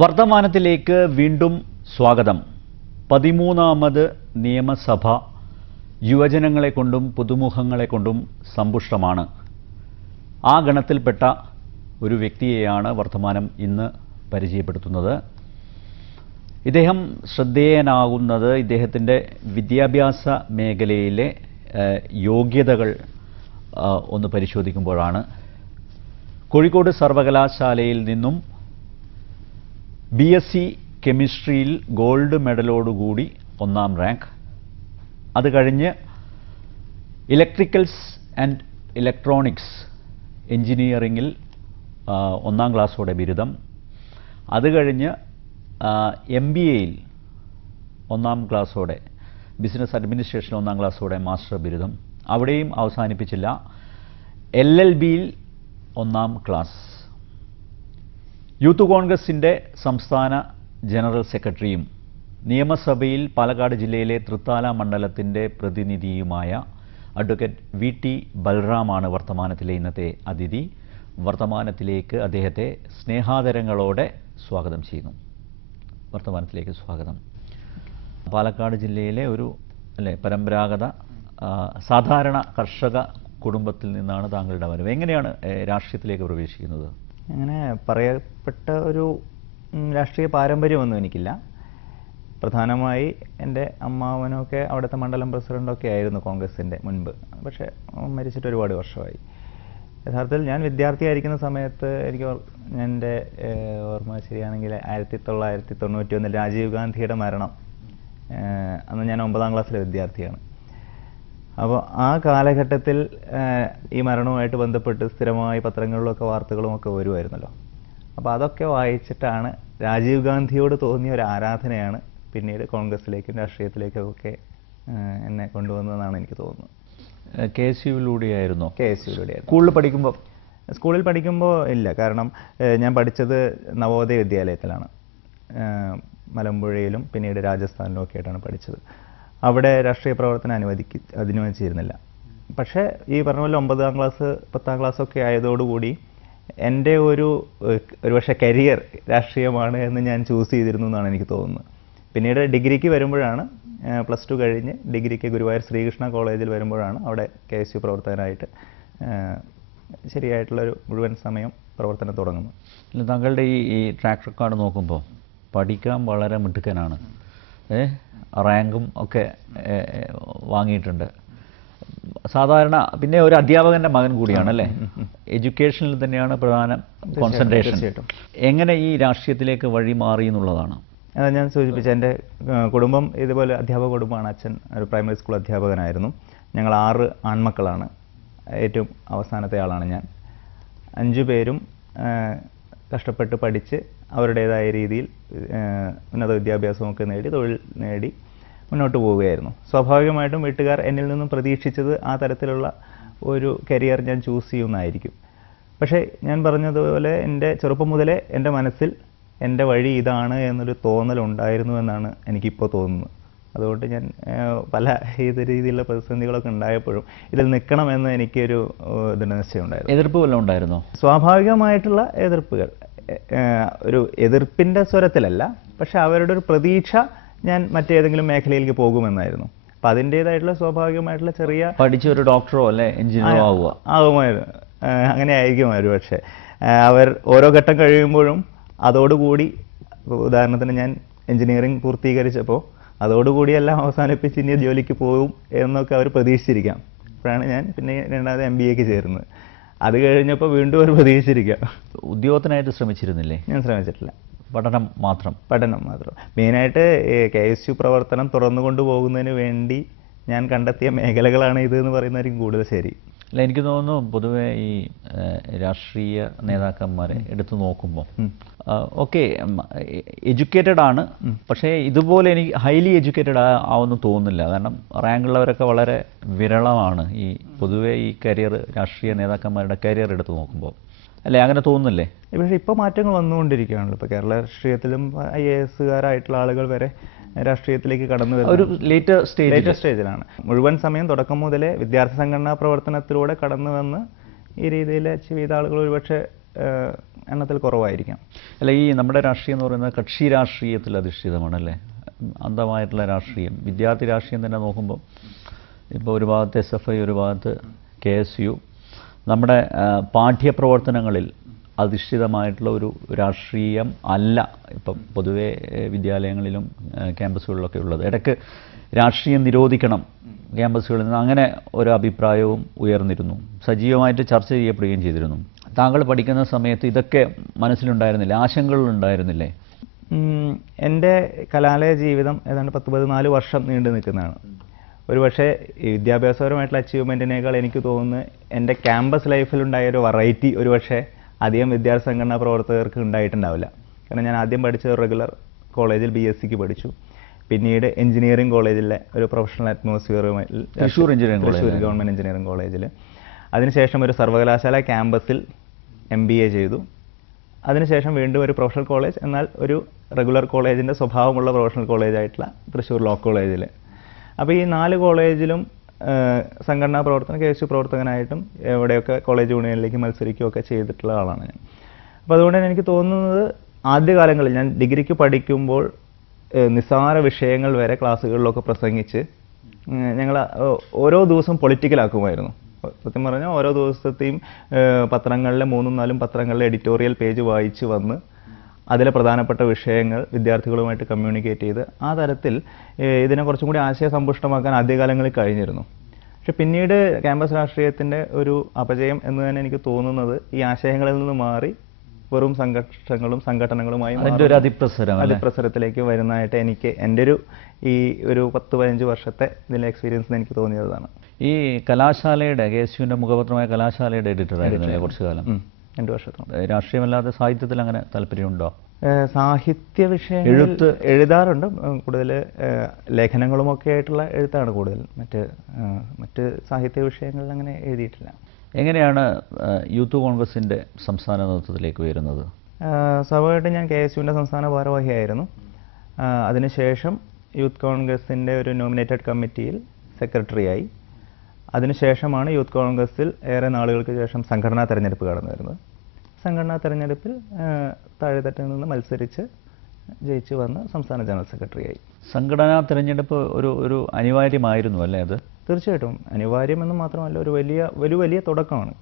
വർത്തമാനത്തിലേക്ക് വീണ്ടും സ്വാഗതം. 13ാമത് നിയമസഭ യുവജനങ്ങളെ കൊണ്ടും പുതുമുഖങ്ങളെ കൊണ്ടും സമ്പുഷ്ടമാണ്. ആ ഗണത്തിൽപ്പെട്ട ഒരു വ്യക്തിയെയാണ് വർത്തമാനം ഇന്ന് പരിചയപ്പെടുത്തുന്നത്. ഇദ്ദേഹം ശ്രദ്ധേയനാകുന്നത് ഇദ്ദേഹത്തിൻ്റെ വിദ്യാഭ്യാസ മേഖലയിലെ യോഗ്യതകൾ ഒന്ന് പരിശോധിക്കുമ്പോഴാണ്. കോഴിക്കോട് സർവകലാശാലയിൽ നിന്നും BSc കെമിസ്ട്രിയിൽ ഗോൾഡ് മെഡലോടുകൂടി 1ാം റാങ്ക്. അത് കഴിഞ്ഞ് ഇലക്ട്രിക്കൽസ് ആൻഡ് ഇലക്ട്രോണിക്സ് എഞ്ചിനീയറിങ്ങിൽ 1ാം ക്ലാസ്സോടെ ബിരുദം. അത് കഴിഞ്ഞ് MBAയിൽ 1ാം ക്ലാസ്സോടെ, ബിസിനസ് അഡ്മിനിസ്ട്രേഷൻ 1ാം ക്ലാസ്സോടെ മാസ്റ്റർ ബിരുദം. അവിടെയും അവസാനിപ്പിച്ചില്ല, LLBയിൽ 1ാം ക്ലാസ്. യൂത്ത് കോൺഗ്രസിൻ്റെ സംസ്ഥാന ജനറൽ സെക്രട്ടറിയും നിയമസഭയിൽ പാലക്കാട് ജില്ലയിലെ തൃത്താല മണ്ഡലത്തിൻ്റെ പ്രതിനിധിയുമായ അഡ്വക്കേറ്റ് VT ബൽറാമാണ് വർത്തമാനത്തിലെ ഇന്നത്തെ അതിഥി. വർത്തമാനത്തിലേക്ക് അദ്ദേഹത്തെ സ്നേഹാദരങ്ങളോടെ സ്വാഗതം ചെയ്യുന്നു. വർത്തമാനത്തിലേക്ക് സ്വാഗതം. പാലക്കാട് ജില്ലയിലെ ഒരു പരമ്പരാഗത സാധാരണ കർഷക കുടുംബത്തിൽ നിന്നാണ് താങ്കളുടെ വരവ്. എങ്ങനെയാണ് രാഷ്ട്രീയത്തിലേക്ക് പ്രവേശിക്കുന്നത്? അങ്ങനെ പറയപ്പെട്ട ഒരു രാഷ്ട്രീയ പാരമ്പര്യമൊന്നും എനിക്കില്ല. പ്രധാനമായി എൻ്റെ അമ്മാവനൊക്കെ അവിടുത്തെ മണ്ഡലം പ്രസിഡൻ്റൊക്കെ ആയിരുന്നു കോൺഗ്രസിൻ്റെ മുൻപ്. പക്ഷേ മരിച്ചിട്ട് ഒരുപാട് വർഷമായി. യഥാർത്ഥത്തിൽ ഞാൻ വിദ്യാർത്ഥിയായിരിക്കുന്ന സമയത്ത് എൻ്റെ ഓർമ്മ ശരിയാണെങ്കിൽ 1991 രാജീവ് ഗാന്ധിയുടെ മരണം. അന്ന് ഞാൻ 9ാം ക്ലാസ്സിലെ വിദ്യാർത്ഥിയാണ്. അപ്പോൾ ആ കാലഘട്ടത്തിൽ ഈ മരണവുമായിട്ട് ബന്ധപ്പെട്ട് സ്ഥിരമായി പത്രങ്ങളിലൊക്കെ വാർത്തകളുമൊക്കെ വരുമായിരുന്നല്ലോ. അപ്പോൾ അതൊക്കെ വായിച്ചിട്ടാണ് രാജീവ് ഗാന്ധിയോട് തോന്നിയ ഒരു ആരാധനയാണ് പിന്നീട് കോൺഗ്രസിലേക്കും രാഷ്ട്രീയത്തിലേക്കൊക്കെ എന്നെ കൊണ്ടുവന്നതെന്നാണ് എനിക്ക് തോന്നുന്നത്. KSUവിലൂടെയായിരുന്നോ? KSUവിലൂടെയായിരുന്നു. സ്കൂളിൽ പഠിക്കുമ്പോൾ ഇല്ല, കാരണം ഞാൻ പഠിച്ചത് നവോദയ വിദ്യാലയത്തിലാണ്. മലമ്പുഴയിലും പിന്നീട് രാജസ്ഥാനിലും ഒക്കെ ആയിട്ടാണ് പഠിച്ചത്. അവിടെ രാഷ്ട്രീയ പ്രവർത്തനം അനുവദിച്ചിരുന്നില്ല. പക്ഷേ ഈ പറഞ്ഞ പോലെ 9ാം ക്ലാസ് 10ാം ക്ലാസ്സൊക്കെ ആയതോടുകൂടി എൻ്റെ ഒരുപക്ഷെ കരിയർ രാഷ്ട്രീയമാണ് എന്ന് ഞാൻ ചൂസ് ചെയ്തിരുന്നു എന്നാണ് എനിക്ക് തോന്നുന്നത്. പിന്നീട് ഡിഗ്രിക്ക് വരുമ്പോഴാണ്, +2 കഴിഞ്ഞ് ഡിഗ്രിക്ക് ഗുരുവായൂർ ശ്രീകൃഷ്ണ കോളേജിൽ വരുമ്പോഴാണ് അവിടെ KSU പ്രവർത്തകനായിട്ട് ശരിയായിട്ടുള്ളൊരു മുഴുവൻ സമയം പ്രവർത്തനം തുടങ്ങുന്നത്. താങ്കളുടെ ഈ ട്രാക്ക് റെക്കോർഡ് നോക്കുമ്പോൾ പഠിക്കാൻ വളരെ മിടുക്കനാണ്. റാങ്കും ഒക്കെ വാങ്ങിയിട്ടുണ്ട്. സാധാരണ പിന്നെ ഒരു അധ്യാപകൻ്റെ മകൻ കൂടിയാണല്ലേ? എഡ്യൂക്കേഷനിൽ തന്നെയാണ് പ്രധാന കോൺസെൻട്രേഷൻ. എങ്ങനെ ഈ രാഷ്ട്രീയത്തിലേക്ക് വഴി മാറി എന്നുള്ളതാണ് ഞാൻ സൂചിപ്പിച്ച എൻ്റെ കുടുംബം ഇതുപോലെ അധ്യാപക കുടുംബമാണ്. അച്ഛൻ ഒരു പ്രൈമറി സ്കൂൾ അധ്യാപകനായിരുന്നു. ഞങ്ങൾ 6 ആൺമക്കളാണ്. ഏറ്റവും അവസാനത്തെ ആളാണ് ഞാൻ. 5 പേരും കഷ്ടപ്പെട്ട് പഠിച്ച് അവരുടേതായ രീതിയിൽ ഉന്നത വിദ്യാഭ്യാസമൊക്കെ നേടി തൊഴിൽ നേടി മുന്നോട്ട് പോവുകയായിരുന്നു. സ്വാഭാവികമായിട്ടും വീട്ടുകാർ എന്നിൽ നിന്നും പ്രതീക്ഷിച്ചത് ആ തരത്തിലുള്ള ഒരു കരിയർ ഞാൻ ചൂസ് ചെയ്യുന്നതായിരിക്കും. പക്ഷേ ഞാൻ പറഞ്ഞതുപോലെ എൻ്റെ ചെറുപ്പം മുതലേ എൻ്റെ മനസ്സിൽ എൻ്റെ വഴി ഇതാണ് എന്നൊരു തോന്നലുണ്ടായിരുന്നു എന്നാണ് എനിക്കിപ്പോൾ തോന്നുന്നത്. അതുകൊണ്ട് ഞാൻ പല രീതിയിലുള്ള പ്രതിസന്ധികളൊക്കെ ഉണ്ടായപ്പോഴും ഇതിൽ നിൽക്കണമെന്ന് എനിക്കൊരു ദൃഢനിശ്ചയമുണ്ടായിരുന്നു. എതിർപ്പ് വല്ലതും ഉണ്ടായിരുന്നോ? സ്വാഭാവികമായിട്ടുള്ള എതിർപ്പുകൾ, ഒരു എതിർപ്പിൻ്റെ സ്വരത്തിലല്ല, പക്ഷെ അവരുടെ ഒരു പ്രതീക്ഷ ഞാൻ മറ്റേതെങ്കിലും മേഖലയിലേക്ക് പോകുമെന്നായിരുന്നു. അപ്പം അതിൻ്റേതായിട്ടുള്ള സ്വാഭാവികമായിട്ടുള്ള ചെറിയ പഠിച്ചൊരു ഡോക്ടറോ അല്ലെ എഞ്ചിനീയറോ ആകുമായിരുന്നു. അങ്ങനെ ആയിരിക്കുമായിരുന്നു. പക്ഷേ അവർ ഓരോ ഘട്ടം കഴിയുമ്പോഴും അതോടുകൂടി, ഉദാഹരണത്തിന് ഞാൻ എഞ്ചിനീയറിംഗ് പൂർത്തീകരിച്ചപ്പോൾ അതോടുകൂടി എല്ലാം അവസാനിപ്പിച്ച് ഇനി ജോലിക്ക് പോകും എന്നൊക്കെ അവർ പ്രതീക്ഷിച്ചിരിക്കാം. അപ്പോഴാണ് ഞാൻ പിന്നെ രണ്ടാമത് MBAക്ക് ചേരുന്നത്. അത് കഴിഞ്ഞപ്പോൾ വീണ്ടും അവർ പ്രതീക്ഷിച്ചിരിക്കാം. ഉദ്യോഗത്തിനായിട്ട് ശ്രമിച്ചിരുന്നില്ലേ? ഞാൻ ശ്രമിച്ചിട്ടില്ല. പഠനം മാത്രം. മെയിനായിട്ട് KSU പ്രവർത്തനം തുറന്നുകൊണ്ട് പോകുന്നതിന് വേണ്ടി ഞാൻ കണ്ടെത്തിയ മേഖലകളാണ് ഇത് എന്ന് പറയുന്നതായിരിക്കും കൂടുതൽ ശരി. അല്ല, എനിക്ക് തോന്നുന്നു പൊതുവെ ഈ രാഷ്ട്രീയ നേതാക്കന്മാരെ എടുത്തു നോക്കുമ്പോൾ ഓക്കെ എഡ്യൂക്കേറ്റഡ് ആണ്, പക്ഷേ ഇതുപോലെ എനിക്ക് ഹൈലി എഡ്യൂക്കേറ്റഡ് ആവുമെന്ന് തോന്നുന്നില്ല. കാരണം റാങ്കുള്ളവരൊക്കെ വളരെ വിരളമാണ് ഈ പൊതുവെ ഈ കരിയർ, രാഷ്ട്രീയ നേതാക്കന്മാരുടെ കരിയർ എടുത്തു നോക്കുമ്പോൾ. അല്ലേ, അങ്ങനെ തോന്നുന്നില്ലേ? പക്ഷേ ഇപ്പോൾ മാറ്റങ്ങൾ വന്നുകൊണ്ടിരിക്കുകയാണല്ലോ. ഇപ്പോൾ കേരള രാഷ്ട്രീയത്തിലും IAS ആളുകൾ വരെ രാഷ്ട്രീയത്തിലേക്ക് കടന്നു വരുന്ന ഒരു ലേറ്റർ സ്റ്റേജിലാണ്. മുഴുവൻ സമയം തുടക്കം മുതലേ വിദ്യാർത്ഥി സംഘടനാ പ്രവർത്തനത്തിലൂടെ കടന്നു വന്ന് ഈ രീതിയിൽ ചെയ്ത ആളുകൾ ഒരുപക്ഷെ എണ്ണത്തിൽ കുറവായിരിക്കാം. അല്ല, ഈ നമ്മുടെ രാഷ്ട്രീയം എന്ന് പറയുന്നത് കക്ഷി രാഷ്ട്രീയത്തിൽ അധിഷ്ഠിതമാണല്ലേ? അന്ധമായിട്ടുള്ള രാഷ്ട്രീയം, വിദ്യാർത്ഥി രാഷ്ട്രീയം തന്നെ നോക്കുമ്പോൾ ഇപ്പോൾ ഒരു ഭാഗത്ത് SFI, ഒരു ഭാഗത്ത് KSU, നമ്മുടെ പാഠ്യപ്രവർത്തനങ്ങളിൽ അധിഷ്ഠിതമായിട്ടുള്ള ഒരു രാഷ്ട്രീയം അല്ല ഇപ്പം പൊതുവെ വിദ്യാലയങ്ങളിലും ക്യാമ്പസുകളിലൊക്കെ ഉള്ളത്. ഇടയ്ക്ക് രാഷ്ട്രീയം നിരോധിക്കണം ക്യാമ്പസുകളിൽ നിന്ന്, അങ്ങനെ ഒരു അഭിപ്രായവും ഉയർന്നിരുന്നു, സജീവമായിട്ട് ചർച്ച ചെയ്യപ്പെടുകയും ചെയ്തിരുന്നു. താങ്കൾ പഠിക്കുന്ന സമയത്ത് ഇതൊക്കെ മനസ്സിലുണ്ടായിരുന്നില്ലേ, ആശങ്കകളുണ്ടായിരുന്നില്ലേ? എൻ്റെ കലാലയ ജീവിതം ഏതാണ്ട് 10-14 വർഷം നീണ്ടു നിൽക്കുന്നതാണ്. ഒരുപക്ഷെ ഈ വിദ്യാഭ്യാസപരമായിട്ടുള്ള അച്ചീവ്മെൻറ്റിനേക്കാൾ എനിക്ക് തോന്നുന്നു എൻ്റെ ക്യാമ്പസ് ലൈഫിലുണ്ടായ ഒരു വെറൈറ്റി ഒരുപക്ഷെ അധികം വിദ്യാർത്ഥി സംഘടനാ പ്രവർത്തകർക്ക് ഉണ്ടായിട്ടുണ്ടാവില്ല. കാരണം ഞാൻ ആദ്യം പഠിച്ചത് റെഗുലർ കോളേജിൽ BSc പഠിച്ചു. പിന്നീട് എഞ്ചിനീയറിംഗ് കോളേജിലെ ഒരു പ്രൊഫഷണൽ അറ്റ്മോസ്ഫിയറുമായി തൃശ്ശൂർ ഗവൺമെൻറ് എഞ്ചിനീയറിംഗ് കോളേജിൽ, അതിനുശേഷം ഒരു സർവകലാശാല ക്യാമ്പസിൽ MBA ചെയ്തു. അതിനുശേഷം വീണ്ടും ഒരു പ്രൊഫഷണൽ കോളേജ്, എന്നാൽ ഒരു റെഗുലർ കോളേജിൻ്റെ സ്വഭാവമുള്ള പ്രൊഫഷണൽ കോളേജായിട്ടുള്ള തൃശ്ശൂർ ലോ കോളേജിൽ. അപ്പോൾ ഈ 4 കോളേജിലും സംഘടനാ പ്രവർത്തനം, KSU പ്രവർത്തകനായിട്ടും എവിടെയൊക്കെ കോളേജ് യൂണിയനിലേക്ക് മത്സരിക്കുകയൊക്കെ ചെയ്തിട്ടുള്ള ആളാണ് ഞാൻ. അപ്പോൾ അതുകൊണ്ട് തന്നെ എനിക്ക് തോന്നുന്നത് ആദ്യകാലങ്ങളിൽ ഞാൻ ഡിഗ്രിക്ക് പഠിക്കുമ്പോൾ നിസ്സാര വിഷയങ്ങൾ വരെ ക്ലാസ്സുകളിലൊക്കെ പ്രസംഗിച്ച് ഞങ്ങൾ ഓരോ ദിവസവും പൊളിറ്റിക്കലാക്കുമായിരുന്നു. സത്യം പറഞ്ഞാൽ ഓരോ ദിവസത്തെയും പത്രങ്ങളിലെ 3-4 പത്രങ്ങളിലെ എഡിറ്റോറിയൽ പേജ് വായിച്ച് വന്ന് അതിലെ പ്രധാനപ്പെട്ട വിഷയങ്ങൾ വിദ്യാർത്ഥികളുമായിട്ട് കമ്മ്യൂണിക്കേറ്റ് ചെയ്ത് ആ തരത്തിൽ ഇതിനെ കുറച്ചും കൂടി ആശയസമ്പുഷ്ടമാക്കാൻ ആദ്യകാലങ്ങളിൽ കഴിഞ്ഞിരുന്നു. പക്ഷെ പിന്നീട് ക്യാമ്പസ് രാഷ്ട്രീയത്തിൻ്റെ ഒരു അപജയം എന്ന് തന്നെ എനിക്ക് തോന്നുന്നത് ഈ ആശയങ്ങളിൽ നിന്ന് മാറി വെറും സംഘർഷങ്ങളും സംഘടനകളുമായി അതിപ്രസരത്തിലേക്ക് വരുന്നതായിട്ട് എനിക്ക് എൻ്റെ ഒരു 10-15 വർഷത്തെ ഇതിലെ എക്സ്പീരിയൻസ് എനിക്ക് തോന്നിയതാണ്. ഈ കലാശാലയുടെ KSUവിൻ്റെ മുഖപത്രമായ കലാശാലയുടെ എഡിറ്ററായിരുന്നു കുറച്ചു കാലം. 2 വർഷത്തോളം. രാഷ്ട്രീയമല്ലാതെ സാഹിത്യത്തിൽ അങ്ങനെ താല്പര്യമുണ്ടോ? സാഹിത്യ വിഷയം എഴുതാറുണ്ട്. കൂടുതൽ ലേഖനങ്ങളുമൊക്കെ ആയിട്ടുള്ള എഴുത്താണ് കൂടുതൽ. മറ്റ് സാഹിത്യ വിഷയങ്ങളിൽ അങ്ങനെ എഴുതിയിട്ടില്ല. എങ്ങനെയാണ് യൂത്ത് കോൺഗ്രസിൻ്റെ സംസ്ഥാന നേതൃത്വത്തിലേക്ക് വരുന്നത്? സ്വാഭാവികമായിട്ടും ഞാൻ KSUവിൻ്റെ സംസ്ഥാന ഭാരവാഹിയായിരുന്നു. അതിനുശേഷം യൂത്ത് കോൺഗ്രസിൻ്റെ ഒരു നോമിനേറ്റഡ് കമ്മിറ്റിയിൽ സെക്രട്ടറിയായി. അതിനുശേഷമാണ് യൂത്ത് കോൺഗ്രസിൽ ഏറെ നാളുകൾക്ക് ശേഷം സംഘടനാ തെരഞ്ഞെടുപ്പ് കടന്നു വരുന്നത്. സംഘടനാ തെരഞ്ഞെടുപ്പിൽ താഴെത്തട്ടിൽ നിന്ന് മത്സരിച്ച് ജയിച്ചു വന്ന് സംസ്ഥാന ജനറൽ സെക്രട്ടറിയായി. സംഘടനാ തെരഞ്ഞെടുപ്പ് ഒരു അനിവാര്യമായിരുന്നു അല്ലേ അത്? തീർച്ചയായിട്ടും അനിവാര്യമെന്ന് മാത്രമല്ല, ഒരു വലിയ തുടക്കമാണ്.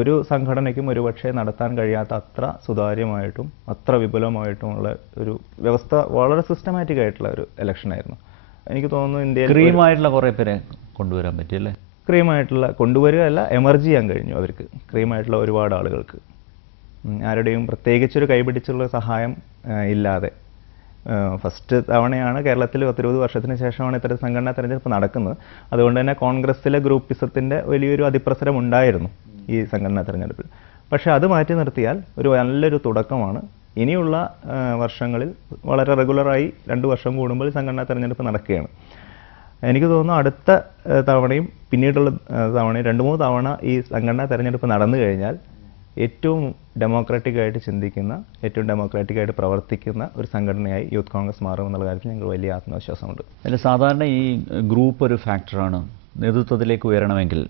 ഒരു സംഘടനയ്ക്കും ഒരുപക്ഷെ നടത്താൻ കഴിയാത്ത അത്ര സുതാര്യമായിട്ടും അത്ര വിപുലമായിട്ടുമുള്ള ഒരു വ്യവസ്ഥ, വളരെ സിസ്റ്റമാറ്റിക് ആയിട്ടുള്ള ഒരു ഇലക്ഷനായിരുന്നു. എനിക്ക് തോന്നുന്നു ഇന്ത്യയിൽ ക്രീമായിട്ടുള്ള കുറേ പേരെ കൊണ്ടുവരാൻ പറ്റിയല്ലേ? ക്രീമായിട്ടുള്ള കൊണ്ടുവരികയല്ല, എമർജ് ചെയ്യാൻ കഴിഞ്ഞു അവർക്ക്. ക്രീമായിട്ടുള്ള ഒരുപാട് ആളുകൾക്ക് ആരുടെയും പ്രത്യേകിച്ചൊരു കൈപിടിച്ചുള്ള സഹായം ഇല്ലാതെ ഫസ്റ്റ് തവണയാണ് കേരളത്തിൽ 10-20 വർഷത്തിന് ശേഷമാണ് ഇത്തരം സംഘടനാ തെരഞ്ഞെടുപ്പ് നടക്കുന്നത്. അതുകൊണ്ട് തന്നെ കോൺഗ്രസ്സിലെ ഗ്രൂപ്പിസത്തിൻ്റെ വലിയൊരു അതിപ്രസരം ഉണ്ടായിരുന്നു ഈ സംഘടനാ തെരഞ്ഞെടുപ്പിൽ. പക്ഷേ അത് മാറ്റി നിർത്തിയാൽ ഒരു നല്ലൊരു തുടക്കമാണ്. ഇനിയുള്ള വർഷങ്ങളിൽ വളരെ റെഗുലറായി 2 വർഷം കൂടുമ്പോൾ സംഘടനാ തെരഞ്ഞെടുപ്പ് നടക്കുകയാണ്. എനിക്ക് തോന്നുന്നു അടുത്ത തവണയും പിന്നീടുള്ള തവണയും 2-3 തവണ ഈ സംഘടനാ തെരഞ്ഞെടുപ്പ് നടന്നു കഴിഞ്ഞാൽ ഏറ്റവും ഡെമോക്രാറ്റിക്കായിട്ട് ചിന്തിക്കുന്ന, ഏറ്റവും ഡെമോക്രാറ്റിക്കായിട്ട് പ്രവർത്തിക്കുന്ന ഒരു സംഘടനയായി യൂത്ത് കോൺഗ്രസ് മാറുമെന്നുള്ള കാര്യത്തിൽ ഞങ്ങൾക്ക് വലിയ ആത്മവിശ്വാസമുണ്ട്. അല്ല, സാധാരണ ഈ ഗ്രൂപ്പ് ഒരു ഫാക്ടറാണ്. നേതൃത്വത്തിലേക്ക് ഉയരണമെങ്കിൽ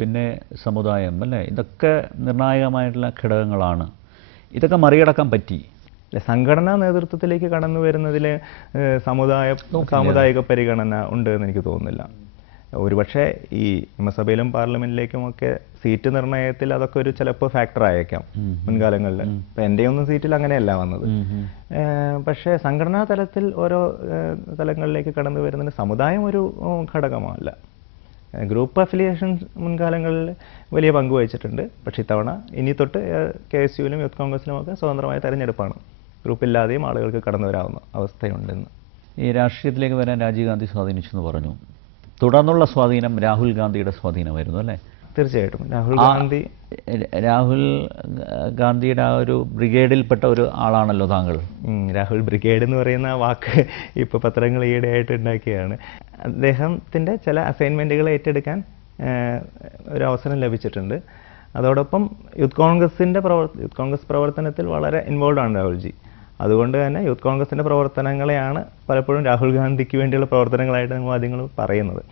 പിന്നെ സമുദായം അല്ലേ, ഇതൊക്കെ നിർണായകമായിട്ടുള്ള ഘടകങ്ങളാണ്. ഇതൊക്കെ മറികടക്കാൻ പറ്റി. സംഘടനാ നേതൃത്വത്തിലേക്ക് കടന്നു വരുന്നതിൽ സാമുദായിക പരിഗണന ഉണ്ട് എന്ന് എനിക്ക് തോന്നുന്നില്ല. ഒരുപക്ഷെ ഈ നിയമസഭയിലും പാർലമെന്റിലേക്കുമൊക്കെ സീറ്റ് നിർണയത്തിൽ അതൊക്കെ ഒരു ചിലപ്പോൾ ഫാക്ടർ ആയേക്കാം മുൻകാലങ്ങളിൽ. ഇപ്പം എൻ്റെയൊന്നും സീറ്റിൽ അങ്ങനെയല്ല വന്നത്. പക്ഷേ സംഘടനാ തലത്തിൽ ഓരോ തലങ്ങളിലേക്ക് കടന്നു വരുന്നതിന് സമുദായം ഒരു ഘടകമല്ല. ഗ്രൂപ്പ് അഫിലിയേഷൻസ് മുൻകാലങ്ങളിൽ വലിയ പങ്ക് വഹിച്ചിട്ടുണ്ട്. പക്ഷേ ഇത്തവണ ഇനി തൊട്ട് KSUവിലും യൂത്ത് കോൺഗ്രസിലും ഒക്കെ സ്വതന്ത്രമായ തെരഞ്ഞെടുപ്പാണ്. ഗ്രൂപ്പില്ലാതെയും ആളുകൾക്ക് കടന്നു വരാവുന്ന അവസ്ഥയുണ്ടെന്ന്. ഈ രാഷ്ട്രീയത്തിലേക്ക് വരാൻ രാജീവ് ഗാന്ധി സ്വാധീനിച്ചു എന്ന് പറഞ്ഞു. തുടർന്നുള്ള സ്വാധീനം രാഹുൽ ഗാന്ധിയുടെ സ്വാധീനമായിരുന്നു അല്ലേ? തീർച്ചയായിട്ടും. രാഹുൽ ഗാന്ധിയുടെ ആ ഒരു ബ്രിഗേഡിൽപ്പെട്ട ഒരു ആളാണല്ലോ താങ്കൾ. രാഹുൽ ബ്രിഗേഡ് എന്ന് പറയുന്ന വാക്ക് ഇപ്പോൾ പത്രങ്ങൾ ഈയിടെയായിട്ട് ഉണ്ടാക്കിയാണ്. അദ്ദേഹത്തിൻ്റെ ചില അസൈൻമെൻറ്റുകൾ ഏറ്റെടുക്കാൻ ഒരു അവസരം ലഭിച്ചിട്ടുണ്ട്. അതോടൊപ്പം യൂത്ത് കോൺഗ്രസ് പ്രവർത്തനത്തിൽ വളരെ ഇൻവോൾവ് ആണ് രാഹുൽജി. അതുകൊണ്ട് തന്നെ യൂത്ത് കോൺഗ്രസിൻ്റെ പ്രവർത്തനങ്ങളെയാണ് പലപ്പോഴും രാഹുൽ ഗാന്ധിക്ക് വേണ്ടിയുള്ള പ്രവർത്തനങ്ങളായിട്ട് മാധ്യമങ്ങൾ പറയുന്നത്.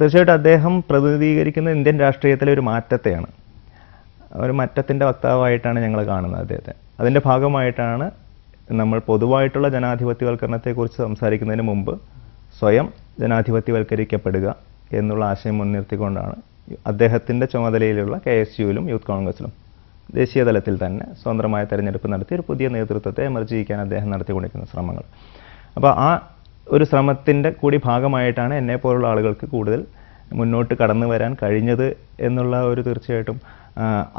തീർച്ചയായിട്ടും അദ്ദേഹം പ്രതിനിധീകരിക്കുന്ന ഇന്ത്യൻ രാഷ്ട്രീയത്തിലെ ഒരു മാറ്റത്തെയാണ്. ഒരു മറ്റത്തിൻ്റെ വക്താവായിട്ടാണ് ഞങ്ങൾ കാണുന്നത് അദ്ദേഹത്തെ. അതിൻ്റെ ഭാഗമായിട്ടാണ് നമ്മൾ പൊതുവായിട്ടുള്ള ജനാധിപത്യവൽക്കരണത്തെക്കുറിച്ച് സംസാരിക്കുന്നതിന് മുമ്പ് സ്വയം ജനാധിപത്യവൽക്കരിക്കപ്പെടുക എന്നുള്ള ആശയം മുൻനിർത്തിക്കൊണ്ടാണ് അദ്ദേഹത്തിൻ്റെ ചുമതലയിലുള്ള KSUവിലും യൂത്ത് കോൺഗ്രസിലും ദേശീയ തലത്തിൽ തന്നെ സ്വതന്ത്രമായ തെരഞ്ഞെടുപ്പ് നടത്തി ഒരു പുതിയ നേതൃത്വത്തെ എമർജ് ചെയ്യിക്കാൻ അദ്ദേഹം നടത്തിക്കൊണ്ടിരിക്കുന്ന ശ്രമങ്ങൾ. അപ്പോൾ ആ ഒരു ശ്രമത്തിൻ്റെ കൂടി ഭാഗമായിട്ടാണ് എന്നെപ്പോലുള്ള ആളുകൾക്ക് കൂടുതൽ മുന്നോട്ട് കടന്നു വരാൻ കഴിഞ്ഞത് എന്നുള്ള ഒരു തീർച്ചയായിട്ടും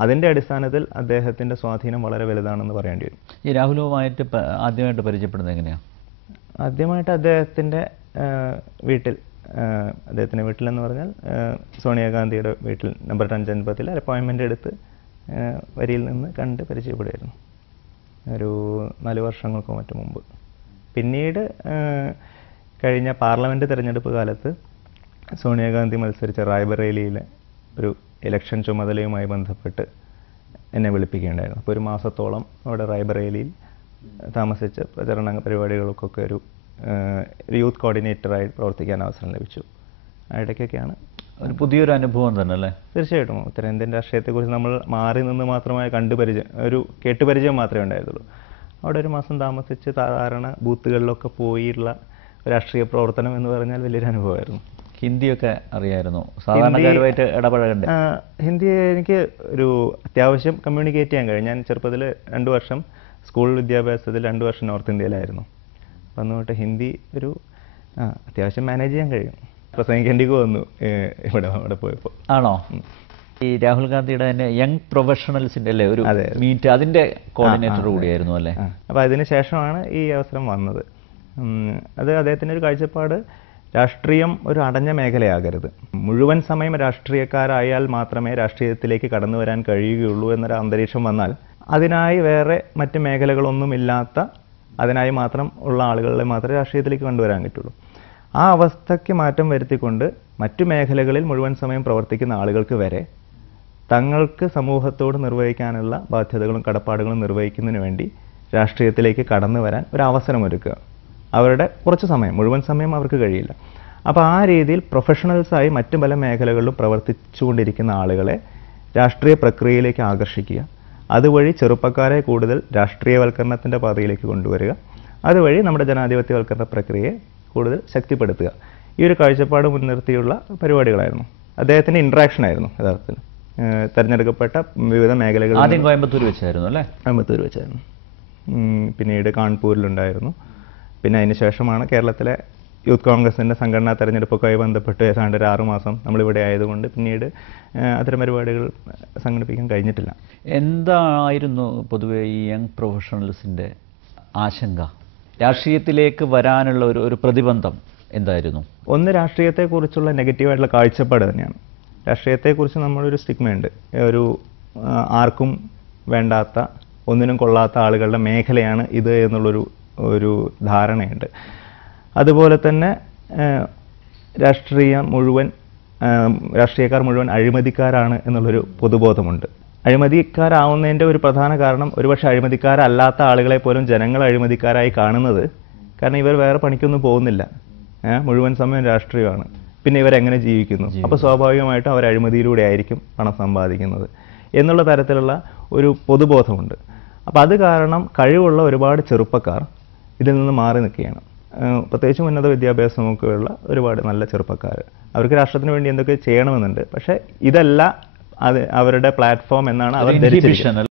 അതിൻ്റെ അടിസ്ഥാനത്തിൽ അദ്ദേഹത്തിൻ്റെ സ്വാധീനം വളരെ വലുതാണെന്ന് പറയേണ്ടി വരും. ഈ രാഹുലുമായിട്ട് ആദ്യമായിട്ട് പരിചയപ്പെടുന്നത് എങ്ങനെയാണ്? ആദ്യമായിട്ട് അദ്ദേഹത്തിൻ്റെ വീട്ടിൽ, അദ്ദേഹത്തിൻ്റെ വീട്ടിലെന്ന് പറഞ്ഞാൽ സോണിയാഗാന്ധിയുടെ വീട്ടിൽ നമ്പർ 10 അപ്പോയിൻമെൻ്റ് എടുത്ത് വരിയിൽ നിന്ന് കണ്ട് പരിചയപ്പെടുമായിരുന്നു ഒരു 4 വർഷങ്ങൾക്ക് മറ്റു മുമ്പ്. പിന്നീട് കഴിഞ്ഞ പാർലമെൻറ്റ് തിരഞ്ഞെടുപ്പ് കാലത്ത് സോണിയാഗാന്ധി മത്സരിച്ച റായ്ബറേലിയിലെ ഒരു ഇലക്ഷൻ ചുമതലയുമായി ബന്ധപ്പെട്ട് എന്നെ വിളിപ്പിക്കുകയുണ്ടായിരുന്നു. അപ്പോൾ ഒരു മാസത്തോളം അവിടെ റായ്ബറേലിയിൽ താമസിച്ച് പ്രചരണ പരിപാടികൾക്കൊക്കെ ഒരു യൂത്ത് കോർഡിനേറ്ററായി പ്രവർത്തിക്കാൻ അവസരം ലഭിച്ചു. ആ ഇടയ്ക്കൊക്കെയാണ് ഒരു പുതിയൊരു അനുഭവം തന്നെ അല്ലേ? തീർച്ചയായിട്ടും ഉത്തരേന്ത്യൻ രാഷ്ട്രീയത്തെക്കുറിച്ച് നമ്മൾ മാറി നിന്ന് മാത്രമായി ഒരു കേട്ടുപരിചയം മാത്രമേ ഉണ്ടായിരുന്നുള്ളൂ. അവിടെ ഒരു മാസം താമസിച്ച് സാധാരണ ബൂത്തുകളിലൊക്കെ പോയിട്ടുള്ള രാഷ്ട്രീയ പ്രവർത്തനം എന്ന് പറഞ്ഞാൽ വലിയൊരു അനുഭവമായിരുന്നു. ഹിന്ദിയൊക്കെ അറിയായിരുന്നു? സാധാരണക്കാരുമായിട്ട് ഇടപഴകണ്ടേ? ഹിന്ദി എനിക്ക് ഒരു അത്യാവശ്യം കമ്മ്യൂണിക്കേറ്റ് ചെയ്യാൻ കഴിയും. ഞാൻ ചെറുപ്പത്തിൽ 2 വർഷം സ്കൂൾ വിദ്യാഭ്യാസത്തിൽ 2 വർഷം നോർത്ത് ഇന്ത്യയിലായിരുന്നു. അപ്പം അന്നുതൊട്ട് ഹിന്ദി ഒരു അത്യാവശ്യം മാനേജ് ചെയ്യാൻ കഴിയും. പ്രസംഗിക്കേണ്ടിക്ക് വന്നു ഇവിടെ പോയപ്പോൾ. ആണോ? ഈ രാഹുൽ ഗാന്ധിയുടെ തന്നെ യങ് പ്രൊഫഷണൽസിൻ്റെ അല്ലേ ഒരു മീറ്റ്, അതിൻ്റെ കോർഡിനേറ്റർ കൂടിയായിരുന്നു അല്ലേ? അപ്പോൾ അതിന് ശേഷമാണ് ഈ അവസരം വന്നത്. അത് അദ്ദേഹത്തിൻ്റെ ഒരു കാഴ്ചപ്പാട്, രാഷ്ട്രീയം ഒരു അടഞ്ഞ മേഖലയാകരുത്, മുഴുവൻ സമയം രാഷ്ട്രീയക്കാരായാൽ മാത്രമേ രാഷ്ട്രീയത്തിലേക്ക് കടന്നു വരാൻ കഴിയുകയുള്ളൂ എന്നൊരു അന്തരീക്ഷം വന്നാൽ അതിനായി വേറെ മറ്റ് മേഖലകളൊന്നുമില്ലാത്ത, അതിനായി മാത്രം ഉള്ള ആളുകളെ മാത്രമേ രാഷ്ട്രീയത്തിലേക്ക് കൊണ്ടുവരാൻ പറ്റുള്ളൂ. ആ അവസ്ഥയ്ക്ക് മാറ്റം വരുത്തിക്കൊണ്ട് മറ്റു മേഖലകളിൽ മുഴുവൻ സമയം പ്രവർത്തിക്കുന്ന ആളുകൾക്ക് വരെ തങ്ങൾക്ക് സമൂഹത്തോട് നിർവഹിക്കാനുള്ള ബാധ്യതകളും കടപ്പാടുകളും നിർവഹിക്കുന്നതിന് വേണ്ടി രാഷ്ട്രീയത്തിലേക്ക് കടന്നു വരാൻ ഒരു അവസരമൊരുക്കുക. അവരുടെ കുറച്ച് സമയം, മുഴുവൻ സമയം അവർക്ക് കഴിയില്ല. അപ്പോൾ ആ രീതിയിൽ പ്രൊഫഷണൽസായി മറ്റു പല മേഖലകളിലും പ്രവർത്തിച്ചുകൊണ്ടിരിക്കുന്ന ആളുകളെ രാഷ്ട്രീയ പ്രക്രിയയിലേക്ക് ആകർഷിക്കുക, അതുവഴി ചെറുപ്പക്കാരെ കൂടുതൽ രാഷ്ട്രീയവൽക്കരണത്തിൻ്റെ പാതയിലേക്ക് കൊണ്ടുവരിക, അതുവഴി നമ്മുടെ ജനാധിപത്യവൽക്കരണ പ്രക്രിയയെ കൂടുതൽ ശക്തിപ്പെടുത്തുക. ഈ ഒരു കാഴ്ചപ്പാട് മുൻനിർത്തിയുള്ള പരിപാടികളായിരുന്നു. അദ്ദേഹത്തിൻ്റെ ഇൻട്രാക്ഷൻ ആയിരുന്നു യഥാർത്ഥത്തിൽ. തിരഞ്ഞെടുക്കപ്പെട്ട വിവിധ മേഖലകളിൽ ആദ്യം കോയമ്പത്തൂർ വെച്ചായിരുന്നു അല്ലേ? കോയമ്പത്തൂർ വെച്ചായിരുന്നു. പിന്നീട് കാൺപൂരിലുണ്ടായിരുന്നു. പിന്നെ അതിന് ശേഷമാണ് കേരളത്തിലെ യൂത്ത് കോൺഗ്രസിൻ്റെ സംഘടനാ തെരഞ്ഞെടുപ്പൊക്കെ ബന്ധപ്പെട്ട് ഏതാണ്ട് ഒരു 6 മാസം നമ്മളിവിടെ ആയതുകൊണ്ട് പിന്നീട് അത്തരം പരിപാടികൾ സംഘടിപ്പിക്കാൻ കഴിഞ്ഞിട്ടില്ല. എന്തായിരുന്നു പൊതുവെ ഈ യങ് പ്രൊഫഷണൽസിൻ്റെ ആശങ്ക? രാഷ്ട്രീയത്തിലേക്ക് വരാനുള്ള ഒരു പ്രതിബന്ധം എന്തായിരുന്നു? ഒന്ന്, രാഷ്ട്രീയത്തെക്കുറിച്ചുള്ള നെഗറ്റീവായിട്ടുള്ള കാഴ്ചപ്പാട് തന്നെയാണ്. രാഷ്ട്രീയത്തെക്കുറിച്ച് നമ്മളൊരു സ്റ്റിഗ്മയുണ്ട്. ഒരു ആർക്കും വേണ്ടാത്ത, ഒന്നിനും കൊള്ളാത്ത ആളുകളുടെ മേഖലയാണ് ഇത് എന്നുള്ളൊരു ധാരണയുണ്ട്. അതുപോലെ തന്നെ രാഷ്ട്രീയക്കാർ മുഴുവൻ അഴിമതിക്കാരാണ് എന്നുള്ളൊരു പൊതുബോധമുണ്ട്. അഴിമതിക്കാരാവുന്നതിൻ്റെ ഒരു പ്രധാന കാരണം ഒരുപക്ഷെ അഴിമതിക്കാരല്ലാത്ത ആളുകളെ പോലും ജനങ്ങൾ അഴിമതിക്കാരായി കാണുന്നത് കാരണം ഇവർ വേറെ പണിക്കൊന്നും പോകുന്നില്ല, മുഴുവൻ സമയം രാഷ്ട്രീയമാണ്, പിന്നെ ഇവരെങ്ങനെ ജീവിക്കുന്നു, അപ്പോൾ സ്വാഭാവികമായിട്ടും അവർ അഴിമതിയിലൂടെ ആയിരിക്കും പണം സമ്പാദിക്കുന്നത് എന്നുള്ള തരത്തിലുള്ള ഒരു പൊതുബോധമുണ്ട്. അപ്പോൾ അത് കാരണം കഴിവുള്ള ഒരുപാട് ചെറുപ്പക്കാർ ഇതിൽ നിന്ന് മാറി നിൽക്കുകയാണ്. പ്രത്യേകിച്ചും ഉന്നത വിദ്യാഭ്യാസമൊക്കെയുള്ള ഒരുപാട് നല്ല ചെറുപ്പക്കാർ, അവർക്ക് രാഷ്ട്രത്തിന് വേണ്ടി എന്തൊക്കെ ചെയ്യണമെന്നുണ്ട്, പക്ഷേ ഇതല്ല അവരുടെ പ്ലാറ്റ്ഫോം എന്നാണ് അവർ ധരിച്ചിരിക്കുന്നത്.